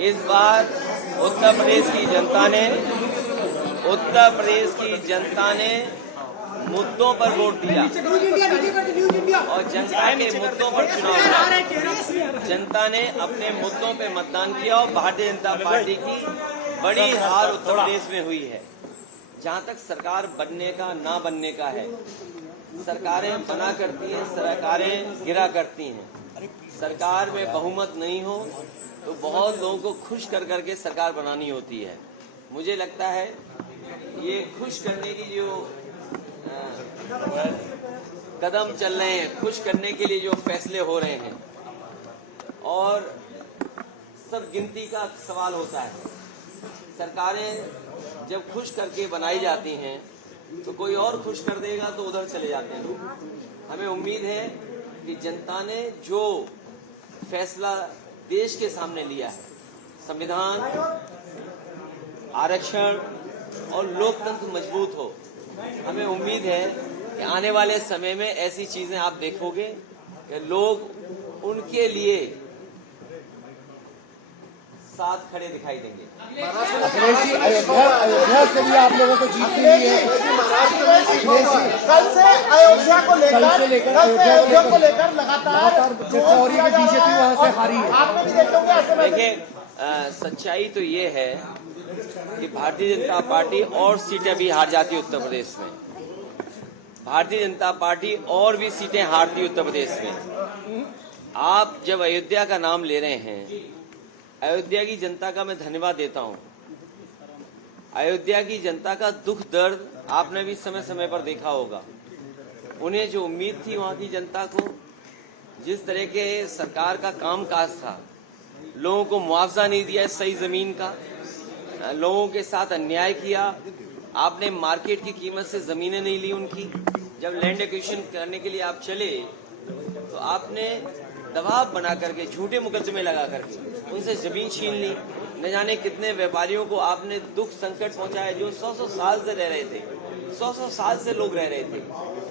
इस बार उत्तर प्रदेश की जनता ने मुद्दों पर वोट दिया और जनता के मुद्दों पर चुनाव किया। जनता ने अपने मुद्दों पे मतदान किया और भारतीय जनता पार्टी की बड़ी हार उत्तर प्रदेश में हुई है। जहां तक सरकार बनने का ना बनने का है, सरकारें बना करती हैं, सरकारें गिरा करती हैं। सरकार में बहुमत नहीं हो तो बहुत लोगों को खुश कर करके सरकार बनानी होती है। मुझे लगता है ये खुश करने की जो कदम चल रहे हैं, खुश करने के लिए जो फैसले हो रहे हैं, और सब गिनती का सवाल होता है। सरकारें जब खुश करके बनाई जाती हैं तो कोई और खुश कर देगा तो उधर चले जाते हैं लोग। हमें उम्मीद है कि जनता ने जो फैसला देश के सामने लिया है, संविधान, आरक्षण और लोकतंत्र मजबूत हो, हमें उम्मीद है कि आने वाले समय में ऐसी चीजें आप देखोगे कि लोग उनके लिए साथ खड़े दिखाई देंगे। अयोध्या से भी आप लोगों को जीत मिली है। कल से अयोध्या को लेकर लगातार बीजेपी वहां से हारी है। आपने भी देखे होंगे ऐसे में। देखिए, सच्चाई तो ये है कि भारतीय जनता पार्टी और सीटें भी हार जाती उत्तर प्रदेश में। भारतीय जनता पार्टी और भी सीटें हारती उत्तर प्रदेश में। आप जब अयोध्या का नाम ले रहे हैं, अयोध्या की जनता का मैं धन्यवाद देता हूं। अयोध्या की जनता का दुख दर्द आपने भी समय समय पर देखा होगा। उन्हें जो उम्मीद थी वहां की जनता को, जिस तरह के सरकार का कामकाज था, लोगों को मुआवजा नहीं दिया सही जमीन का, लोगों के साथ अन्याय किया, आपने मार्केट की कीमत से जमीनें नहीं ली उनकी। जब लैंड एक्विजिशन करने के लिए आप चले तो आपने दबाव बना करके, झूठे मुकदमे लगा करके उनसे जमीन छीन ली। न जाने कितने व्यापारियों को आपने दुख संकट पहुंचाया जो 100 साल से रह रहे थे, 100 साल से लोग रह रहे थे।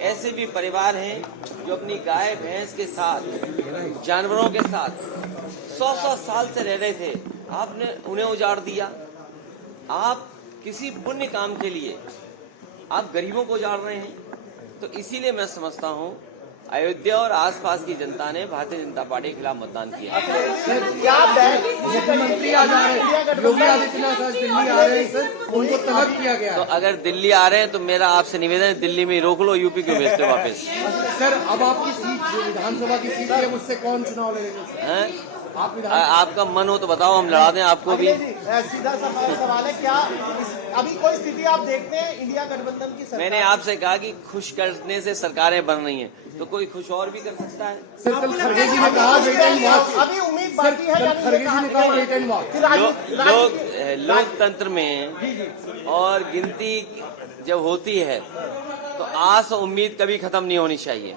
ऐसे भी परिवार हैं जो अपनी गाय भैंस के साथ, जानवरों के साथ 100 साल से रह रहे थे, आपने उन्हें उजाड़ दिया। आप किसी पुण्य काम के लिए आप गरीबों को उजाड़ रहे हैं। तो इसीलिए मैं समझता हूं अयोध्या और आसपास की जनता ने भारतीय जनता पार्टी के खिलाफ मतदान किया। मुख्यमंत्री आ जा रहे हैं, योगी आदित्यनाथ आज दिल्ली आ रहे हैं सर, उनको तलब किया गया। तो अगर दिल्ली आ रहे हैं तो मेरा आपसे निवेदन है, दिल्ली में रोक लो, यूपी को भेजते वापस। सर, अब आपकी सीट जो विधानसभा की सीट है, उससे कौन चुनाव लड़ेगा? आपका मन हो तो बताओ, हम लड़ा दें आपको भी। सीधा सा सवाल है, क्या अभी कोई स्थिति आप देखते हैं इंडिया गठबंधन की सरकार? मैंने आपसे कहा कि खुश करने से सरकारें बन रही हैं, तो कोई खुश और भी कर सकता है। सर, कल खड़गे जी ने कहा अभी उम्मीद बाकी है। खड़गे जी ने कहा लोकतंत्र में और गिनती जब होती है तो आस और उम्मीद कभी खत्म नहीं होनी चाहिए।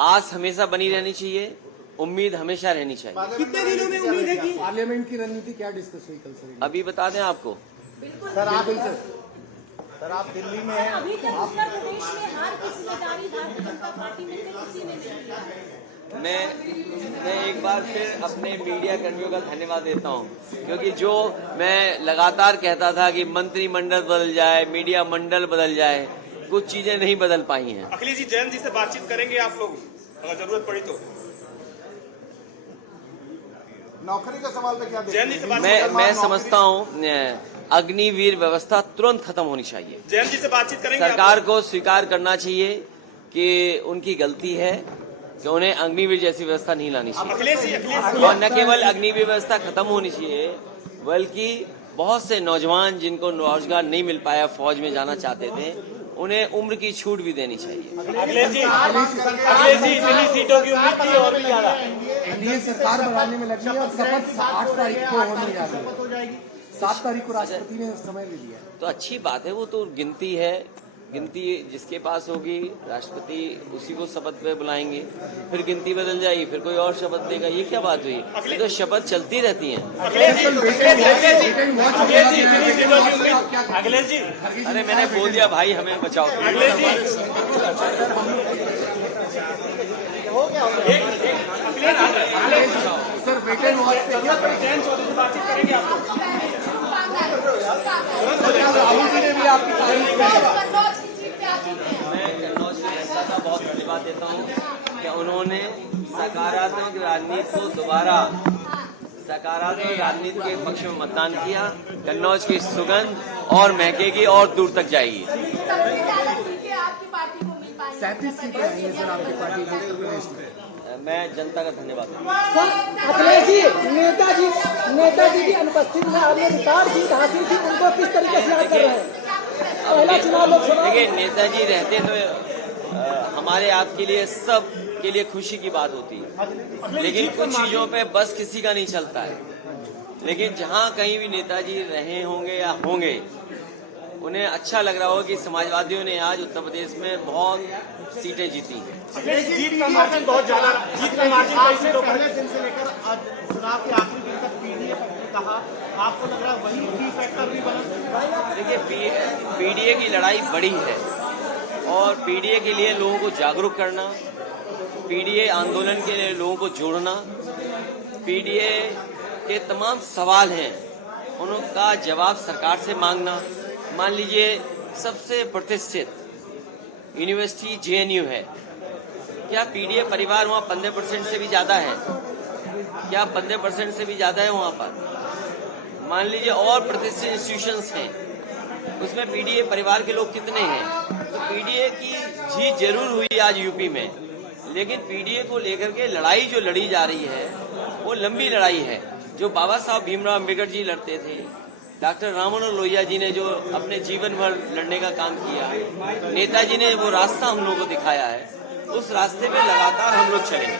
आस हमेशा बनी रहनी चाहिए, उम्मीद हमेशा रहनी चाहिए। कितने दिनों में उम्मीद है कि पार्लियामेंट की रणनीति क्या डिस्कस हुई कल सर? अभी बता दें आपको। सर आप दिल्ली में हैं। अभी तक उत्तर प्रदेश में हार की जिम्मेदारी भारतीय जनता पार्टी में से किसी ने नहीं लिया। मैं एक बार फिर अपने मीडिया कर्मियों का धन्यवाद देता हूं, क्योंकि जो मैं लगातार कहता था कि मंत्रिमंडल बदल जाए, मीडिया मंडल बदल जाए, कुछ चीजें नहीं बदल पाई हैं। अखिलेश जी, जयंत जी से बातचीत करेंगे आप लोग अगर जरूरत पड़ी तो? नौकरी का सवाल पे क्या जयंत जी से बातचीत? मैं समझता हूं अग्निवीर व्यवस्था तुरंत खत्म होनी चाहिए। जयंत जी से बातचीत करेंगे? सरकार को स्वीकार करना चाहिए कि उनकी गलती है कि उन्हें अग्निवीर जैसी व्यवस्था नहीं लानी चाहिए। अखिलेश जी, और न केवल अग्निवीर व्यवस्था खत्म होनी चाहिए, बल्कि बहुत से नौजवान जिनको रोजगार नहीं मिल पाया, फौज में जाना चाहते थे, उन्हें उम्र की छूट भी देनी चाहिए। अखिलेश जी, दिल्ली सीटों की उम्मीद थी और भी ज्यादा। एनडीए सरकार बनाने में लगी है और शपथ 8 तारीख को होने जा रही है। 7 तारीख को राष्ट्रपति ने समय ले लिया। तो अच्छी बात है, वो तो गिनती है, गिनती जिसके पास होगी राष्ट्रपति उसी को शपथ पे बुलाएंगे, फिर गिनती बदल जाएगी, फिर कोई और शपथ देगा। ये क्या बात हुई? तो शपथ चलती रहती है। अखिलेश जी, अरे मैंने बोल दिया भाई, हमें बचाओ। अखिलेश जी, हो गया। सर वेट एंड वॉच पे क्या जयंत चौधरी से बातचीत करेंगे आप लोग? राहुल जी ने भी आपकी तारीफ की है। मैं कन्नौज की जनता का बहुत धन्यवाद देता हूँ कि उन्होंने सकारात्मक राजनीति को दोबारा सकारात्मक राजनीति के पक्ष में मतदान किया। कन्नौज की सुगंध और महकेगी और दूर तक जाएगी। 37 सीटें आई हैं सर आपकी पार्टी में उत्तर प्रदेश में। मैं जनता का धन्यवाद करता हूँ। सर अखिलेश जी नेताजी की अनुपस्थिति में आपने रिकॉर्ड जीत हासिल की, उनको किस तरीके से याद कर रहे हैं? पहला चुनाव लोकसभा। देखिए, नेताजी रहते तो हमारे आपके लिए सब के लिए खुशी की बात होती है, लेकिन कुछ चीजों पे बस किसी का नहीं चलता है। लेकिन जहाँ कहीं भी नेताजी रहे होंगे या होंगे, उन्हें अच्छा लग रहा होगा कि समाजवादियों ने आज उत्तर प्रदेश में बहुत सीटें जीती हैं। जीत का मार्जिन बहुत ज्यादा, जीत का मार्जिन कई सीटों पर। पहले दिन से लेकर आज चुनाव के आखिरी दिन तक पीडीए ने कहा, आपको लग रहा है वही की फैक्टर भी बना? देखिए, पीडीए की लड़ाई बड़ी है और पीडीए के लिए लोगों को जागरूक करना, पीडीए आंदोलन के लिए लोगों को जोड़ना, पीडीए के तमाम सवाल हैं उनका जवाब सरकार से मांगना। मान लीजिए सबसे प्रतिष्ठित यूनिवर्सिटी जेएनयू है, क्या पीडीए परिवार वहाँ 15% से भी ज्यादा है? क्या 15% से भी ज्यादा है वहाँ पर? मान लीजिए और प्रतिष्ठित इंस्टीट्यूशंस हैं, उसमें पीडीए परिवार के लोग कितने हैं? तो पीडीए की जीत जरूर हुई आज यूपी में, लेकिन पीडीए को लेकर के लड़ाई जो लड़ी जा रही है वो लंबी लड़ाई है। जो बाबा साहब भीमराव अम्बेडकर जी लड़ते थे, डॉक्टर राममनोहर लोहिया जी ने जो अपने जीवन भर लड़ने का काम किया, नेताजी ने वो रास्ता हम लोगों को दिखाया है, उस रास्ते पे लगातार हम लोग चलेंगे।